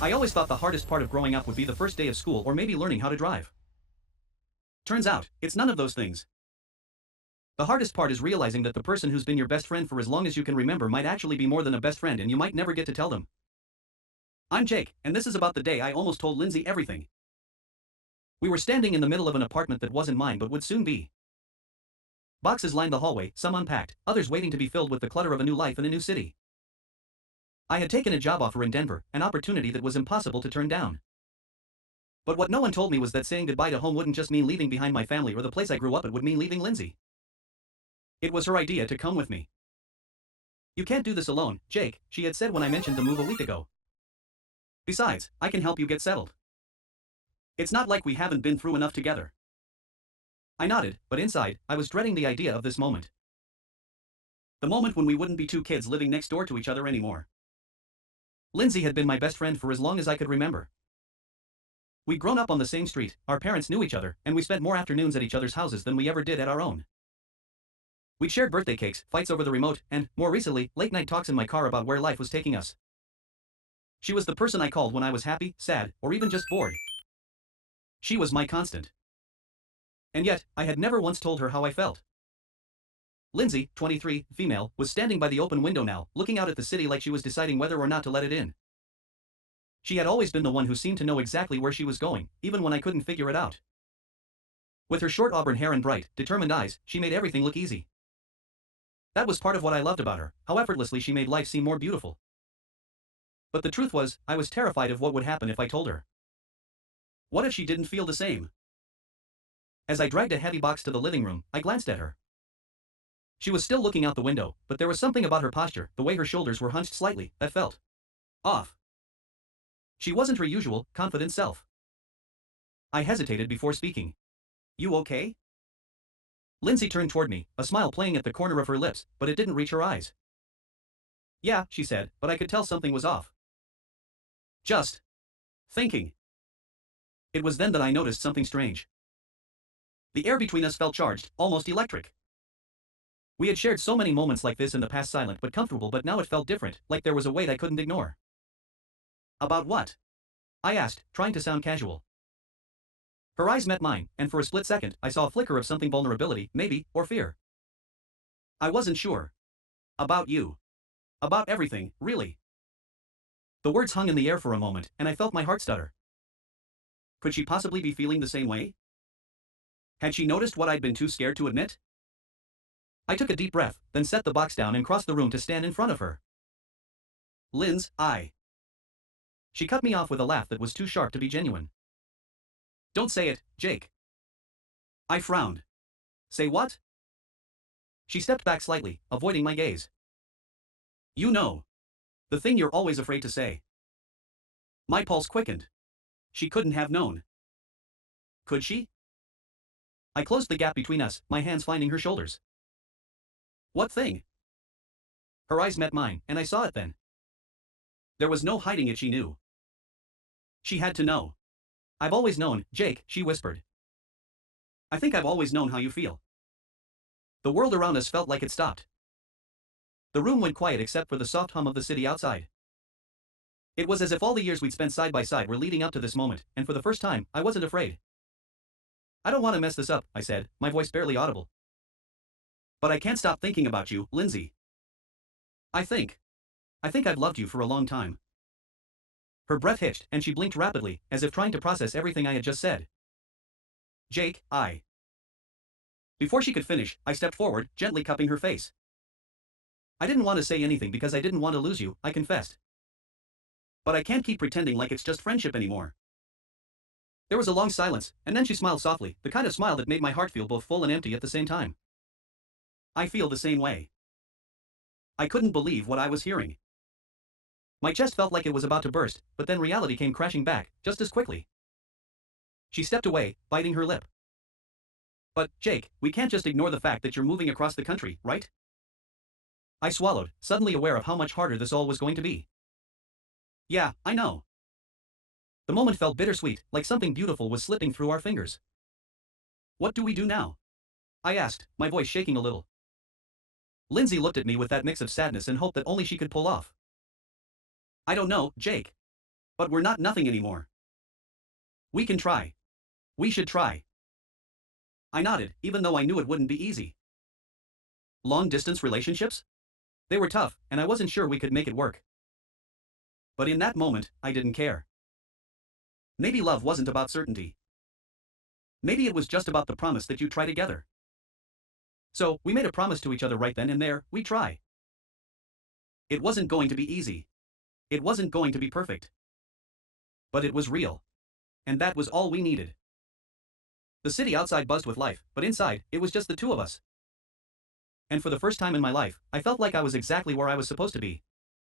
I always thought the hardest part of growing up would be the first day of school or maybe learning how to drive. Turns out, it's none of those things. The hardest part is realizing that the person who's been your best friend for as long as you can remember might actually be more than a best friend and you might never get to tell them. I'm Jake, and this is about the day I almost told Lindsay everything. We were standing in the middle of an apartment that wasn't mine but would soon be. Boxes lined the hallway, some unpacked, others waiting to be filled with the clutter of a new life in a new city. I had taken a job offer in Denver, an opportunity that was impossible to turn down. But what no one told me was that saying goodbye to home wouldn't just mean leaving behind my family or the place I grew up, it would mean leaving Lindsay. It was her idea to come with me. You can't do this alone, Jake, she had said when I mentioned the move a week ago. Besides, I can help you get settled. It's not like we haven't been through enough together. I nodded, but inside, I was dreading the idea of this moment. The moment when we wouldn't be two kids living next door to each other anymore. Lindsay had been my best friend for as long as I could remember. We'd grown up on the same street, our parents knew each other, and we spent more afternoons at each other's houses than we ever did at our own. We'd shared birthday cakes, fights over the remote, and, more recently, late-night talks in my car about where life was taking us. She was the person I called when I was happy, sad, or even just bored. She was my constant. And yet, I had never once told her how I felt. Lindsay, 23, female, was standing by the open window now, looking out at the city like she was deciding whether or not to let it in. She had always been the one who seemed to know exactly where she was going, even when I couldn't figure it out. With her short auburn hair and bright, determined eyes, she made everything look easy. That was part of what I loved about her, how effortlessly she made life seem more beautiful. But the truth was, I was terrified of what would happen if I told her. What if she didn't feel the same? As I dragged a heavy box to the living room, I glanced at her. She was still looking out the window, but there was something about her posture, the way her shoulders were hunched slightly, that felt off. She wasn't her usual, confident self. I hesitated before speaking. You okay? Lindsay turned toward me, a smile playing at the corner of her lips, but it didn't reach her eyes. Yeah, she said, but I could tell something was off. Just thinking. It was then that I noticed something strange. The air between us felt charged, almost electric. We had shared so many moments like this in the past, silent but comfortable, but now it felt different, like there was a weight I couldn't ignore. About what? I asked, trying to sound casual. Her eyes met mine, and for a split second, I saw a flicker of something, vulnerability, maybe, or fear. I wasn't sure. About you. About everything, really. The words hung in the air for a moment, and I felt my heart stutter. Could she possibly be feeling the same way? Had she noticed what I'd been too scared to admit? I took a deep breath, then set the box down and crossed the room to stand in front of her. Linz, She cut me off with a laugh that was too sharp to be genuine. Don't say it, Jake. I frowned. Say what? She stepped back slightly, avoiding my gaze. You know. The thing you're always afraid to say. My pulse quickened. She couldn't have known. Could she? I closed the gap between us, my hands finding her shoulders. What thing? Her eyes met mine, and I saw it then. There was no hiding it, she knew. She had to know. I've always known, Jake, she whispered. I think I've always known how you feel. The world around us felt like it stopped. The room went quiet except for the soft hum of the city outside. It was as if all the years we'd spent side by side were leading up to this moment, and for the first time, I wasn't afraid. I don't want to mess this up, I said, my voice barely audible. But I can't stop thinking about you, Lindsay. I think I've loved you for a long time. Her breath hitched, and she blinked rapidly, as if trying to process everything I had just said. Jake, Before she could finish, I stepped forward, gently cupping her face. I didn't want to say anything because I didn't want to lose you, I confessed. But I can't keep pretending like it's just friendship anymore. There was a long silence, and then she smiled softly, the kind of smile that made my heart feel both full and empty at the same time. I feel the same way. I couldn't believe what I was hearing. My chest felt like it was about to burst, but then reality came crashing back, just as quickly. She stepped away, biting her lip. But, Jake, we can't just ignore the fact that you're moving across the country, right? I swallowed, suddenly aware of how much harder this all was going to be. Yeah, I know. The moment felt bittersweet, like something beautiful was slipping through our fingers. What do we do now? I asked, my voice shaking a little. Lindsay looked at me with that mix of sadness and hope that only she could pull off. I don't know, Jake. But we're not nothing anymore. We can try. We should try. I nodded, even though I knew it wouldn't be easy. Long-distance relationships? They were tough, and I wasn't sure we could make it work. But in that moment, I didn't care. Maybe love wasn't about certainty. Maybe it was just about the promise that you'd try together. So, we made a promise to each other right then and there, we'd try. It wasn't going to be easy. It wasn't going to be perfect. But it was real. And that was all we needed. The city outside buzzed with life, but inside, it was just the two of us. And for the first time in my life, I felt like I was exactly where I was supposed to be.